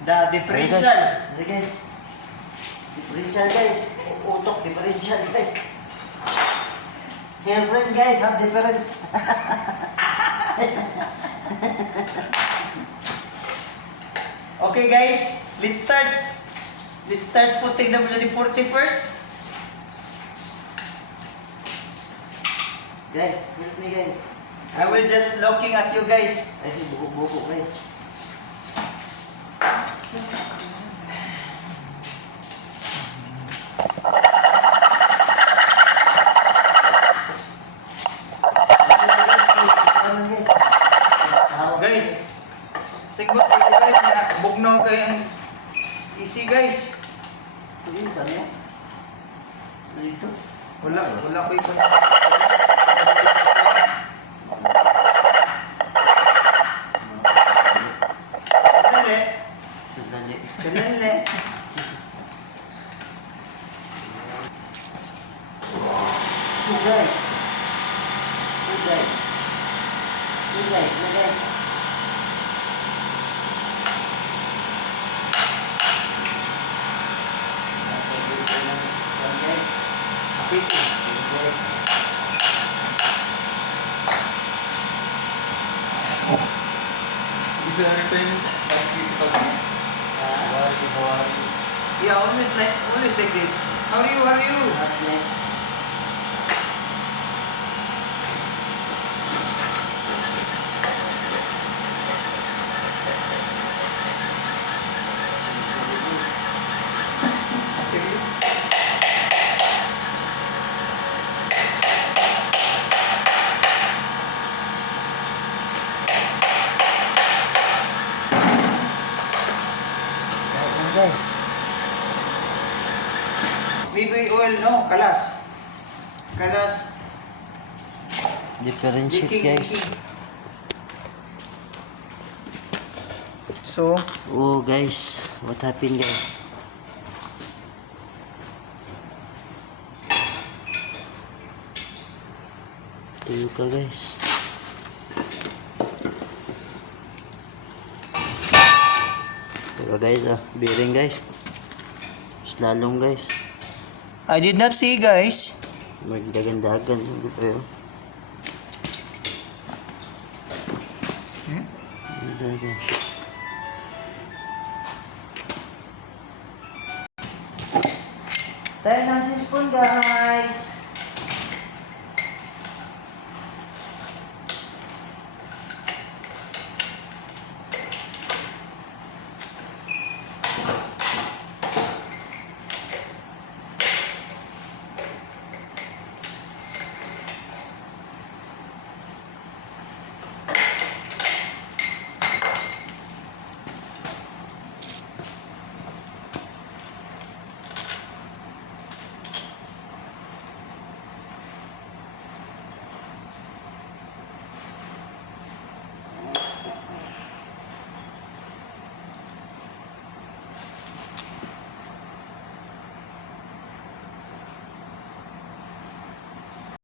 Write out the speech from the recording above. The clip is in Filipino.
The differential. Hindi guys. Differential guys. Utok differential guys. Girlfriend guys, have difference. Okay guys, let's start. Let's start putting the WD-40 first. Guys, help me guys. I will just looking at you guys. Ay, buko-buko guys. Guys, sigot kayo guys na bugnaw kayong easy guys. Hindi, saan yan? Dito? Wala ko ipon. Kanali. Two guys. Sige. Is there anything like physical? Yeah, always like this. How are you? Guys. BB oil, no, kalas. Differentiate guys. So, Oh guys, what happened guys? Tuyo ka guys. Pero guys, bearing guys. Slalom guys. I did not see guys. Magdagan-dagan. Dagan. Tayo ng cellphone guys.